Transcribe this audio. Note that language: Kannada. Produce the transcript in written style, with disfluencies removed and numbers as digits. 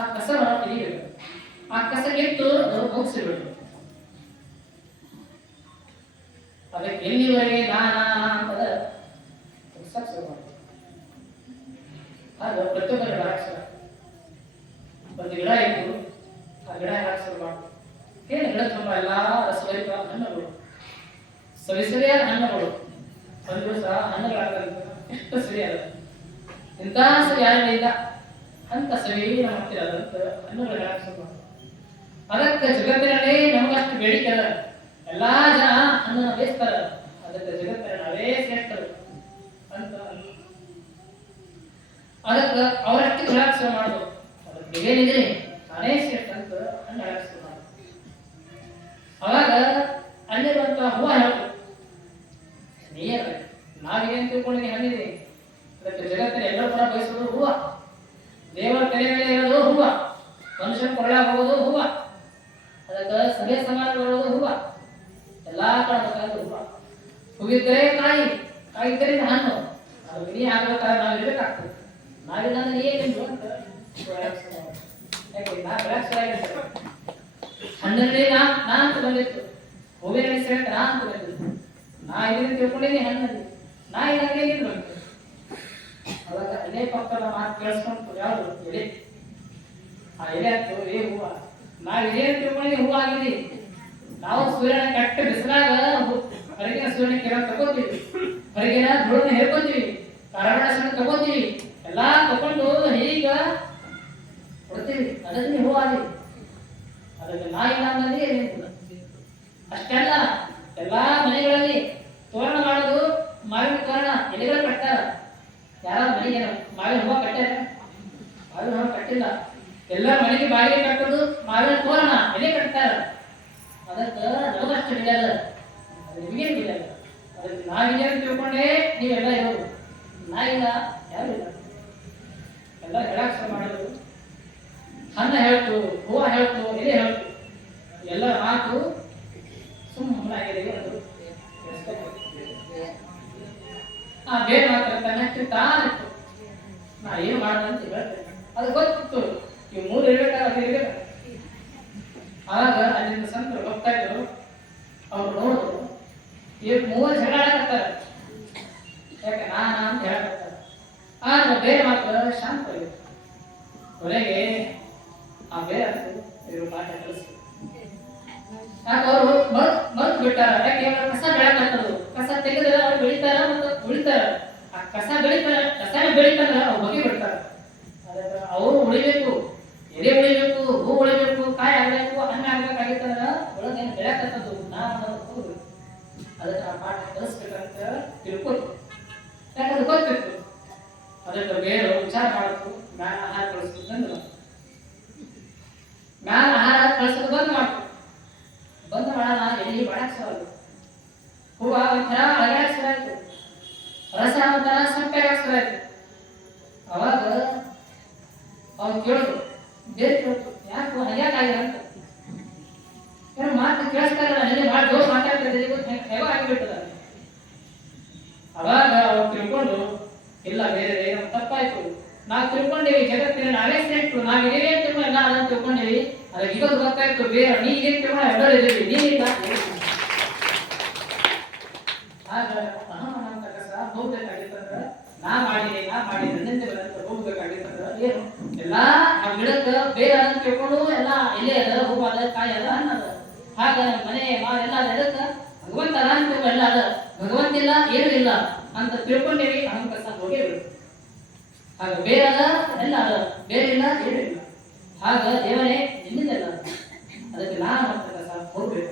ಆ ಕಸವ ತೆಗಿಬೇಕು. ಆ ಕಸ ಇಟ್ಟು ಮುಗಿಸಿಬಿಡ್ಬೇಕು. ಅದಕ್ಕೆ ಎಲ್ಲಿವರೆಗೆ ಅಂತದ ಶುರು ಮಾಡ್ಬೇಕು. ಆಗ ಪ್ರತಿಯೊಬ್ಬರ ಹಾಕ್ಸರ ಒಂದು ಗಿಡ ಇತ್ತು, ಆ ಗಿಡ ಹಾಕ್ಸರು ಮಾಡ್ಬೇಕು. ಏನು ಗಿಡ ತುಂಬ ಎಲ್ಲ ರಸಭರಿತವಾದ ಹಣ್ಣುಗಳು, ಸವಿಸರಿಯಾದ ಹಣ್ಣುಗಳು. ಒಂದು ದಿವಸ ಹಣ್ಣುಗಳಾಗಲ್ಲ, ಎಷ್ಟು ಸರಿಯಾದ ಇಂಥ ಸರಿ ಯಾರಿಲ್ಲ ಅಂತ ಸವಿ ಮಾಡ್ತಿರೋದಂತ ಹಣ್ಣುಗಳು ಹಾಕ್ಸರು. ಅದಕ್ಕೆ ಜಗತ್ತಿನಲ್ಲಿ ನಮಗಷ್ಟು ಬೇಡಿಕೆ ಅದ. ಎಲ್ಲಾ ಜನ ಹಣ್ಣನ್ನು ಬೇಯಿಸ್ತಾರ, ಅದಕ್ಕೆ ಜಗತ್ತಿನ ನಾವೇ ಶ್ರೇಷ್ಠರು ಅಂತ. ಅದಕ್ಕೆ ಅವರಷ್ಟು ಗಿಡಾಕ್ಷರ ಮಾಡೋದು, ಅದಕ್ಕೆ ಏನಿದೆ ನಾನೇ ಶ್ರೇಷ್ಠ ಅಂತ ಹಣ್ಣು ಗಿಡಾಕ್ಷರ ಮಾಡೋದು. ಅವಾಗ ಅಲ್ಲಿರುವಂತಹ ಹೂವು ಹೇಳ್ತು, ನೀರ ನಾವೇನು ತಿಳ್ಕೊಂಡಿದ್ದೀವಿ ಹಣ್ಣಿದೆ. ಅದಕ್ಕೆ ಜಗತ್ತಿನ ಎಲ್ಲರೂ ಕೂಡ ಬಯಸೋದು ಹೂವ. ದೇವರ ತಲೆ ಮೇಲೆ ಇರೋದು ಹೂವ, ಮನುಷ್ಯನ ಕೊರಳಾಗ ಹೋಗೋದು ಹೂವ, ಅದಕ್ಕೆ ಸಭೆ ಸಮಾನ ಬರೋದು ಹೂವ, ಎಲ್ಲಾ ಕಾರಣಕ್ಕಾಗಿ ಹೂವ. ಹೂವಿದ್ದರೆ ಕಾಯಿ, ಕಾಯಿ ಇದ್ದರೆ ಹಣ್ಣು. ಅದು ನೀ ಆಗ್ಬೇಕಾದ್ರೆ ನಾವು ಇರ್ಬೇಕಾಗ್ತದೆ. ನಾವಿಲ್ಲ ಅಂದ್ರೆ ಏನಿಲ್ಲ ಅಂತ ಯಾಕೆ ನಾ ಬೆಳಗ್ಸರಾಗಿರ್ತೇವೆ. ಹಣ್ಣಲ್ಲಿ ನಾ ಅಂತ ಬಂದಿತ್ತು, ಹೂವಿನಲ್ಲಿ ಸೇರಿದ ನಾ ಅಂತ ಬಂದಿತ್ತು. ನಾ ಇದನ್ನು ತಿಳ್ಕೊಂಡಿದ್ದೀನಿ ಹಣ್ಣಲ್ಲಿ, ನಾ ಇಲ್ಲಂದ್ರೆ ಏನಿಲ್ಲ. ಅವಾಗ ಅದೇ ಪಕ್ಕದ ಮಾತು ಕೇಳಿಸ್ಕೊಂಡು ಯಾವುದು ಎಲೆ, ಆ ಎಲೆ ಆಯ್ತು ಏ ಹೂವ. ನಾವು ಇದೇ ತಿಳ್ಕೊಂಡಿದ್ದೀವಿ ಹೂವು ಆಗಿದ್ದೀವಿ. ನಾವು ಸೂರ್ಯನ ಕೆಟ್ಟ ಬಿಸಿಲಾಗ ಹೊರಗಿನ ಸೂರ್ಯನ ಕಿರಣ ತಗೋತೀವಿ, ಹೊರಗಿನ ಧೂಳನ್ನ ಹೇರ್ಕೊತೀವಿ, ಕಾರ್ಬನ್ ತಗೋತೀವಿ, ಎಲ್ಲಾ ತಗೊಂಡು ಹೀಗ ಕೊಡ್ತೀವಿ. ಅದಕ್ಕೆ ಹೂವು ಆಗಿ ಅದಕ್ಕೆ ನಾ ಇಲ್ಲ ಅನ್ನೋದೇ ಏನಿಲ್ಲ. ಅಷ್ಟೆಲ್ಲ ಎಲ್ಲಾ ಮನೆಗಳಲ್ಲಿ ತೋರಣ ಮಾಡೋದು, ಮಾವಿನ ತೋರಣ ಎಲೆಗಳು ಕಟ್ಟಾರ. ಯಾರ ಮನೆಗೆ ಮಾವಿನ ಹೂವು ಕಟ್ಟಾರ? ಮಾವಿನ ಹೂವು ಕಟ್ಟಿಲ್ಲ. ಎಲ್ಲ ಮನೆಗೆ ಬಾಗಿಲು ಕಟ್ಟೋದು ಮಾವಿನ ತೋರಣ ಎಲೆ ಕಟ್ಟಾರ. ಅದಕ್ಕೆ ನಮಗಷ್ಟು ಬಿಡಲ್ಲ, ಅದು ನಿಮಗೇನು ಬಿಡಲ್ಲ. ಅದಕ್ಕೆ ನಾವಿದೇನು ತಿಳ್ಕೊಂಡೇ ನೀವೆಲ್ಲ ಇರೋದು. ನಾ ಇಲ್ಲ, ಯಾರು ಇಲ್ಲ. ಎಲ್ಲ ಗಿಡಾಕ್ಷರ ಮಾಡೋದು, ಹಣ್ಣು ಹೇಳ್ತು, ಹೂವು ಹೇಳ್ತು, ಎಲೆ ಹೇಳ್ತು, ಎಲ್ಲ ಮಾತು ಸುಮ್ಮನಾಗಿದೆ. ಆ ಬೇರೆ ಮಾತ್ರ ತನ್ನಷ್ಟು ತಾನಿತ್ತು. ನಾ ಏನು ಮಾಡೋದಂತ ಹೇಳ್ತೇನೆ. ಅದು ಗೊತ್ತಿತ್ತು, ಇವು ಮೂರು ಇರ್ಬೇಕಾದ್ರೆ ಅದು ಇರ್ಬೇಕು. ಆಗ ಅಲ್ಲಿಂದ ಸಂತರು ಹೋಗ್ತಾ ಇದ್ರು. ಅವ್ರು ನೋಡಿದ್ರು ಈಗ ಮೂವರು ಜಗಳ ಆಡಕತ್ತಾರೆ. ಯಾಕೆ ನಾನ ಅಂತ ಹೇಳಕತ್ತಾರೆ. ಆಗ ಬೇರೆ ಮಾತ್ರ ಶಾಂತವಾಗಿತ್ತು. ಕೊನೆಗೆ ಆ ಬೇರೆ ಇವರು ಪಾಠ ಕಲಿಸ್ತಾರೆ. ಯಾಕೆ ಅವರು ಮರ್ತು ಬಿಟ್ಟಾರ. ಯಾಕೆ ಕಸ ಬೆಳಕತ್ತದು, ಕಸ ತೆಗೆದ್ರೆ ಅವ್ರು ಬೆಳಿತಾರ ಮತ್ತು ಉಳಿತಾರ. ಆ ಕಸ ಬೆಳಿತಾರ ಅವ್ರು ಬಗ್ಗೆ ಬಿಡ್ತಾರ. ಅದಕ್ಕೆ ಅವರು ಉಳಿಬೇಕು, ಎಲೆ ಉಳಿಬೇಕು, ಹೂ ಉಳಿಬೇಕು, ಕಾಯಿ ಆಗ್ಬೇಕು, ಹಣ್ಣು ಆಗ್ಬೇಕಾಗಿತ್ತಂದ್ರ ಒಳಗೇನು ಬೆಳಕತ್ತದು ನಾವು ಹೋಗ್ಬೇಕು. ಅದಕ್ಕೆ ಆ ಪಾಠ ಕಲಿಸ್ಬೇಕಂತ ತಿಳ್ಕೊತು. ಯಾಕಂದ್ರೆ ಗೊತ್ತಿತ್ತು. ಅದಕ್ಕೆ ಬೇರೆ ವಿಚಾರ ಮಾಡಬೇಕು, ಜ್ಞಾನ ಆಹಾರ ಕಳಿಸ್ಬೇಕು ಅಂದ್ರೆ ಜ್ಞಾನ ಆಹಾರ ಕಳಿಸೋದು ಬಂದ್ ಮಾಡೋಣ. ಎಲ್ಲಿ ಬಾಳಾಕ್ಸೋದು ಹೂವ ಒಂಥರ ಅಗಾಕ್ಸರ ಆಯ್ತು, ರಸ ಒಂಥರ ಸಪ್ಪೆಗಾಕ್ಸರ ಆಯ್ತು. ಅವಾಗ ಅವ್ರು ಕೇಳಿದ್ರು, ಬೇರೆ ಕೇಳ್ತು, ಯಾಕೆ ಹಗ್ಯಾಕಾಗಿದೆ ಅಂತ. ಏನೋ ಮಾತು ಕೇಳಿಸ್ತಾ ಇಲ್ಲ, ನನಗೆ ಭಾಳ ಜೋರು ಮಾತಾಡ್ತಿದ್ದೆ, ಹೇಗೋ ಆಗಿಬಿಟ್ಟದ. ಅವಾಗ ಅವ್ರು ತಿಳ್ಕೊಂಡು, ಇಲ್ಲ ಬೇರೆ ಏನೋ ತಪ್ಪಾಯ್ತು, ನಾವು ತಿಳ್ಕೊಂಡೇವಿ ಜಗತ್ತಿನ ನಾವೇ ಶ್ರೇಷ್ಠರು, ನಾವು ಇದೇ ತಿಳ್ಕೊಂಡು ಎಲ್ಲ ಅದನ್ನು ತಿಳ್ಕೊಂಡೇವಿ. ಅದಕ್ಕೆ ಇವಾಗ ಗೊತ್ತಾಯ್ತು ಬೇರೆ ನೀ ಇದೇ ತಿಳ್ಕೊಂಡು ಎಲ್ಲರೂ ಇದ್ದೀವಿ, ನೀನಿಲ್ಲ. ಆಗ ಅಂತ ಕಸ ಹೋಗ್ಬೇಕಾಗಿತ್ತಂದ್ರೆ ನಾ ಮಾಡಿದೆ ನನ್ನಿಂದ ಹೋಗ್ಬೇಕಾಗಿತ್ತಂದ್ರೆ ಏನು ಎಲ್ಲ ಆ ಗಿಡಕ್ಕೆ ಬೇರೆ ಅದನ್ನ ತಿಳ್ಕೊಂಡು ಎಲ್ಲ ಎಲೆ ಅದ, ಹೂವು ಅದ, ಕಾಯಿ ಅದ, ಹಣ್ಣು ಅದ. ಹಾಗ ಮನೆ ಎಲ್ಲ ಅದ. ಅದಕ್ಕೆ ಭಗವಂತ ಅದ ಅಂತ ಎಲ್ಲ ಅದ, ಭಗವಂತ ಇಲ್ಲ ಏನು ಇಲ್ಲ ಅಂತ ತಿಳ್ಕೊಂಡೇವಿ. ಅವನ ಕಸ ಹೋಗೇಬಿಡು. ಆಗ ಬೇರೆ ಅದ ಎಲ್ಲ ಅದ, ಬೇರೆ ಇಲ್ಲ ಏನು ಇಲ್ಲ. ಆಗ ದೇವರೇ ನಿನ್ನಿಂದೆಲ್ಲ. ಅದಕ್ಕೆ ನಾನು ಅಂತ ಕಸ ಹೋಗ್ಬೇಕು.